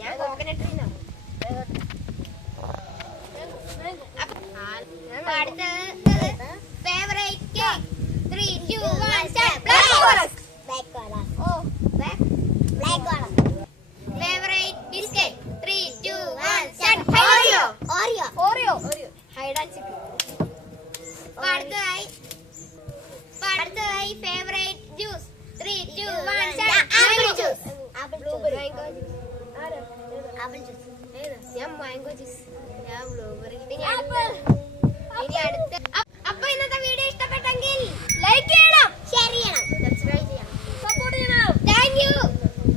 ഞാൻ കോക്കനട്ട് അടുത്തത് favourite cake 3 2 1 start black forest favorite biscuit 3 2 1 start oreo hide and seek അടുത്തതായി favorite juice 3 2 1 start apple juice ഞാൻ mango juice ഞാൻ blueberry ഇനി അടുത്ത